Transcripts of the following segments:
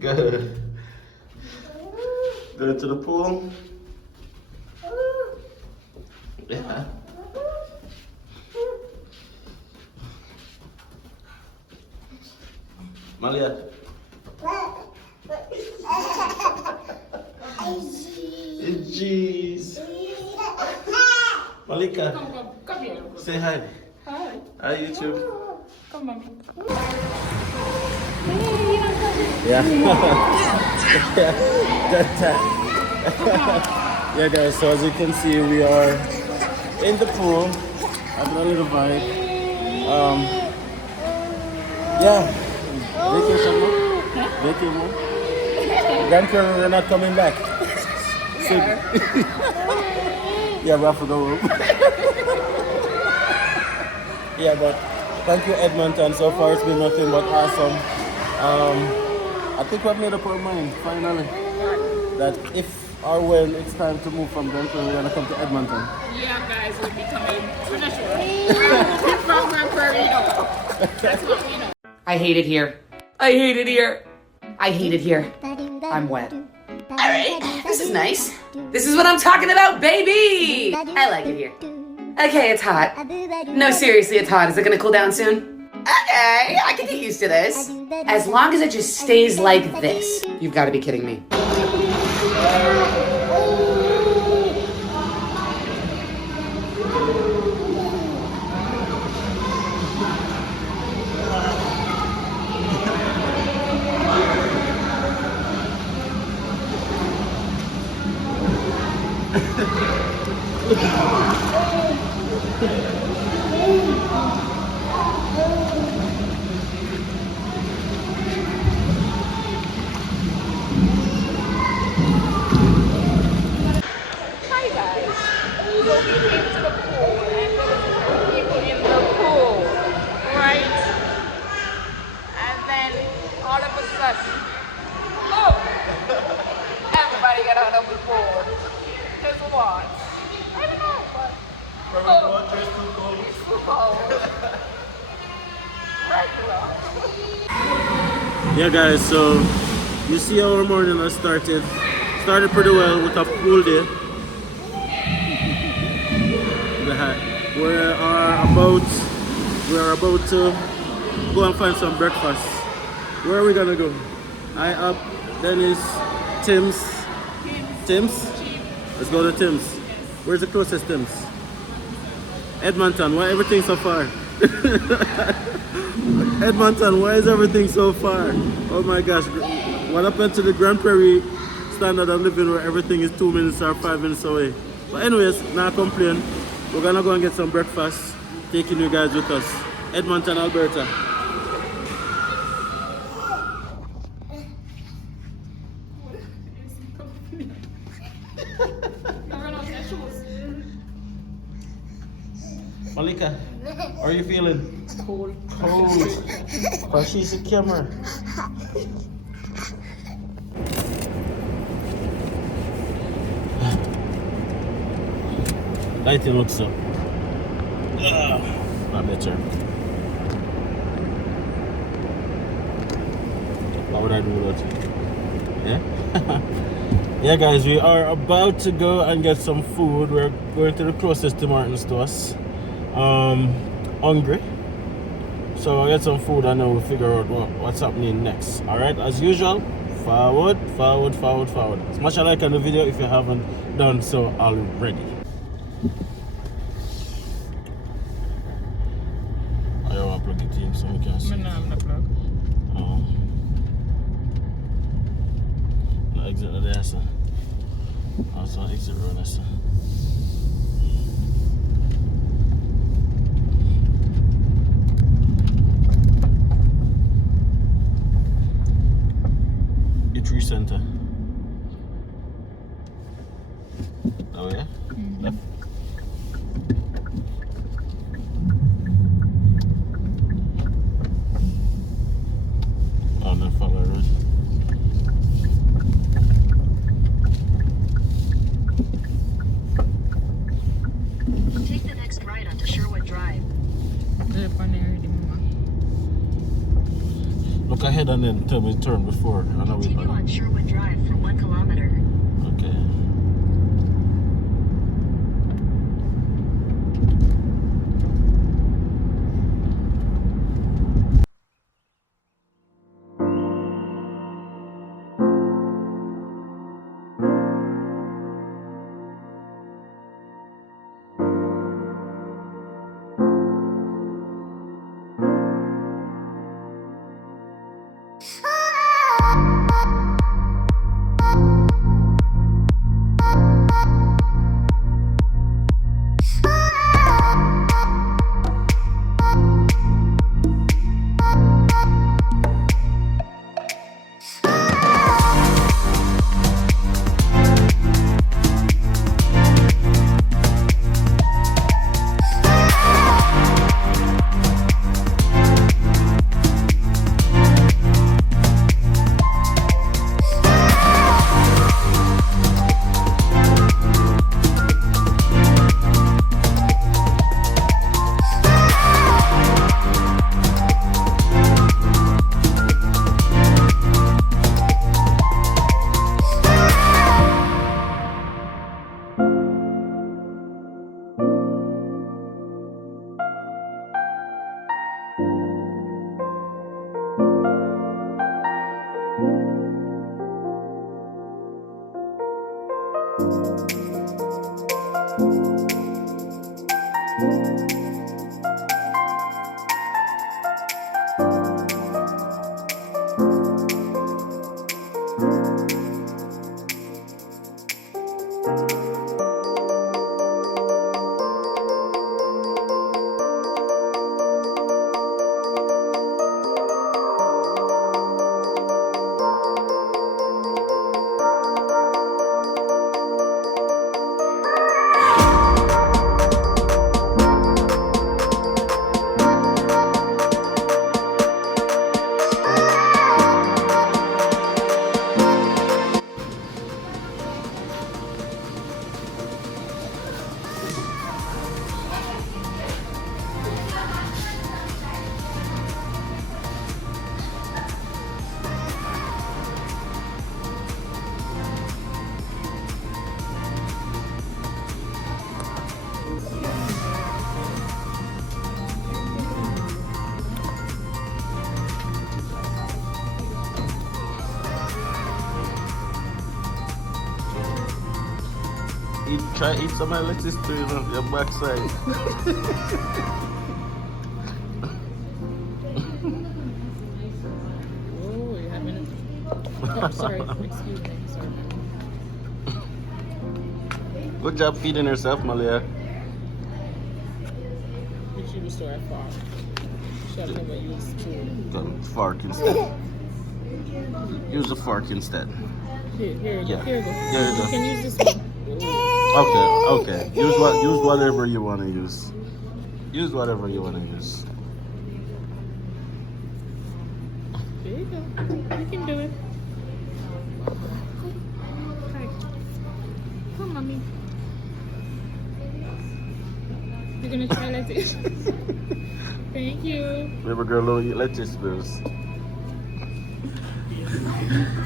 Good. Go to the pool. Yeah. Malia. Jeez. Malika. Come here. Say hi. Hi. Hi, YouTube. Come, mommy. Yeah. Yeah, guys, so as you can see, we are in the pool, having a little vibe. Yeah, vacation mode. Vacation mode. Grandparents, we're not coming back. So, yeah, we have to go home. Yeah, but thank you, Edmonton. So far, it's been nothing but awesome. I think we've made up our mind, finally, that if or when it's time to move from Vancouver, we're going to come to Edmonton. Yeah, guys, we'll be coming pretty sure. We're moving from Vancouver, you know. That's what we know. I hate it here. I hate it here. I hate it here. I'm wet. Alright, this is nice. This is what I'm talking about, baby! I like it here. Okay, it's hot. No, seriously, it's hot. Is it gonna cool down soon? Okay, I can get used to this. As long as it just stays like this. You've got to be kidding me. Hi, guys. So we came to the pool and there was people in the pool, right? And then all of a sudden, oh! Everybody got out of the pool. Just what? I don't know, but The water is too cold. it's too cold. Regular. Yeah, guys, so you see how our morning has started. Started pretty well with a pool day. We are about to go and find some breakfast. Where are we gonna go? I up, Dennis, Tim's. Tim's? Let's go to Tim's. Where's the closest Tim's? Edmonton. Why everything so far? Edmonton. Why is everything so far? Oh my gosh! What happened to the Grand Prairie standard of living where everything is 2 minutes or 5 minutes away? But anyways, not complain. We're gonna go and get some breakfast, taking you guys with us. Edmonton, Alberta. Malika, how are you feeling? Cold. Cold. But she's a camera. Lighting looks up. Not better. What would I do with that? Yeah? Yeah, guys, we are about to go and get some food. We're going to the closest Tim Hortons to us. Hungry. So I'll get some food and then we'll figure out what's happening next. Alright, as usual, forward. Smash a like on the video if you haven't done so already. I don't want to plug it in so we can see. No, I'm not plug. No exit there, sir. Also exit road, sir. Tree center. Oh yeah? Left. Oh no, follow road. Take the next right onto Sherwood Drive. Look ahead and then tell me turn before. I know we Continue on Sherwood Drive for 1 kilometer. Okay. Try eat some of lettuce too, you know, your backside. Oh, you're having a... Oh, sorry. Excuse me. Sorry. Good job feeding yourself, Malia. Make sure you restore a fork. Should never use spoon. Come, fork instead. Use a fork instead. Here you go. Yeah. Here you go. There you go. You can use this one. Okay. Use whatever you want to use. Use whatever you want to use. There you go. You can do it. Hi. Come, mommy. You're gonna try like this. Thank you. Baby girl, don't eat lettuce, bills.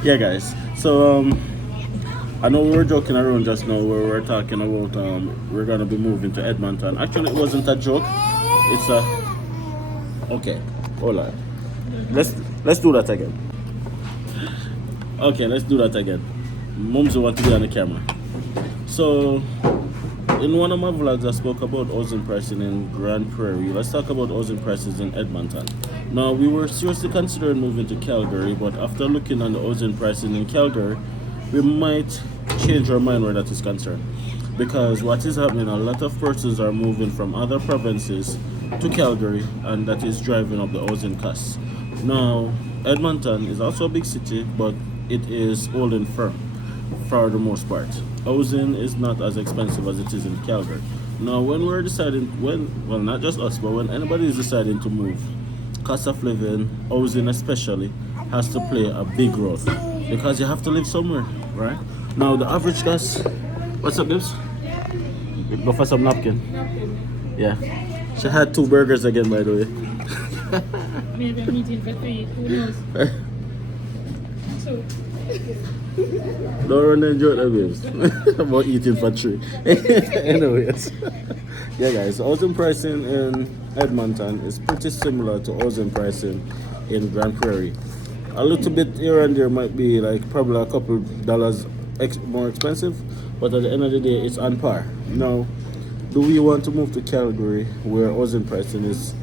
Yeah, guys. So I know we were joking around just now where we were talking about we're gonna be moving to Edmonton. Actually, it wasn't a joke. It's a okay. Hold on. Let's do that again. Okay, let's do that again. Mums want to be on the camera. So in one of my vlogs, I spoke about housing pricing in Grand Prairie. Let's talk about housing prices in Edmonton. Now, we were seriously considering moving to Calgary, but after looking at the housing pricing in Calgary, we might change our mind where that is concerned. Because what is happening, a lot of persons are moving from other provinces to Calgary, and that is driving up the housing costs. Now, Edmonton is also a big city, but it is holding firm for the most part. Housing is not as expensive as it is in Calgary. Now, when we're deciding, well, not just us, but when anybody is deciding to move, cost of living, housing especially, has to play a big role because you have to live somewhere, right? Now, the average cost, what's up, Bibbs? Go for some napkin. Yeah. She had 2 burgers again, by the way. Maybe I'm eating for 3. Who knows? Don't run and joke, babes. About eating for free. Anyways. Yeah, guys, housing pricing in Edmonton is pretty similar to housing pricing in Grand Prairie. A little bit here and there might be like probably a couple dollars more expensive, but at the end of the day, it's on par. Now, do we want to move to Calgary where housing pricing is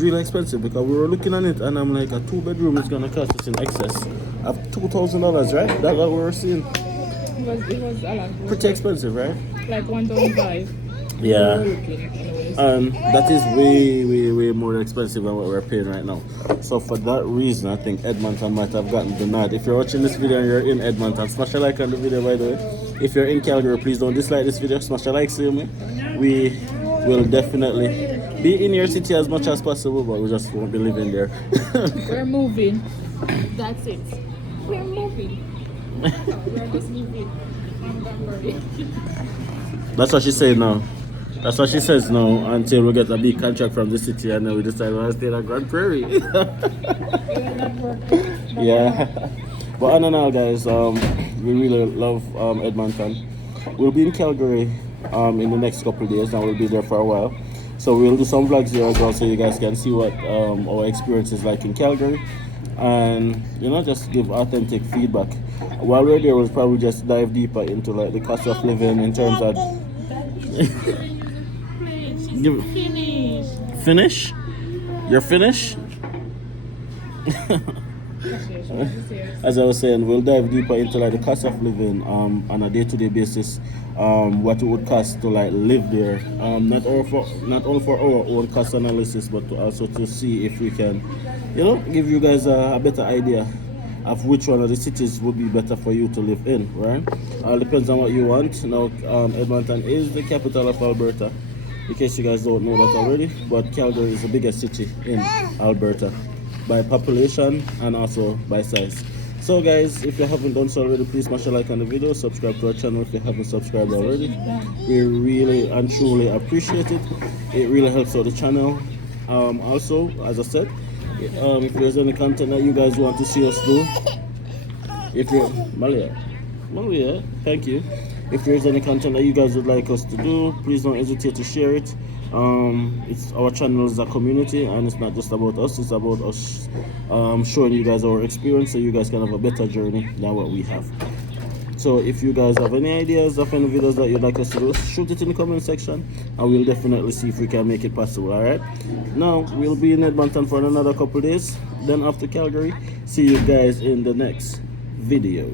really expensive? Because we were looking at it and I'm like, a 2-bedroom is gonna cost us in excess of $2,000, right? That's what we were seeing. It was a lot. Pretty expensive, right? Like 1,500. Yeah. And that is way more expensive than what we're paying right now. So for that reason, I think Edmonton might have gotten the nod. If you're watching this video and you're in Edmonton, smash a like on the video, by the way. If you're in Calgary, please don't dislike this video. Smash a like, see me. We will definitely be in your city as much as possible, but we just won't be living there. We're moving. That's it. We're moving. We're just moving. That's what she said now. That's what she says now until we get a big contract from the city and then we decide we want to stay in Grand Prairie. Yeah. But all in all, guys, we really love Edmonton. We'll be in Calgary in the next couple of days and we'll be there for a while. So we'll do some vlogs there as well so you guys can see what our experience is like in Calgary. And, you know, just give authentic feedback. While we're there, we'll probably just dive deeper into like the cost of living in terms of... Finish? You're finished? As I was saying, we'll dive deeper into like the cost of living on a day-to-day basis, what it would cost to like live there, not only for our own cost analysis, but to also to see if we can, you know, give you guys a better idea of which one of the cities would be better for you to live in, right? Depends on what you want. Now, Edmonton is the capital of Alberta, in case you guys don't know that already, but Calgary is the biggest city in Alberta by population and also by size. So guys, if you haven't done so already, please smash a like on the video, subscribe to our channel if you haven't subscribed already. We really and truly appreciate it. It really helps out the channel. Also, as I said, if there's any content that you guys want to see us do, if you're Malia, thank you. If there's any content that you guys would like us to do, please don't hesitate to share it. It's our channel is a community and it's not just about us, it's about us showing you guys our experience so you guys can have a better journey than what we have. So if you guys have any ideas of any videos that you'd like us to do, shoot it in the comment section and we'll definitely see if we can make it possible. Alright, now we'll be in Edmonton for another couple days, then after Calgary. See you guys in the next video.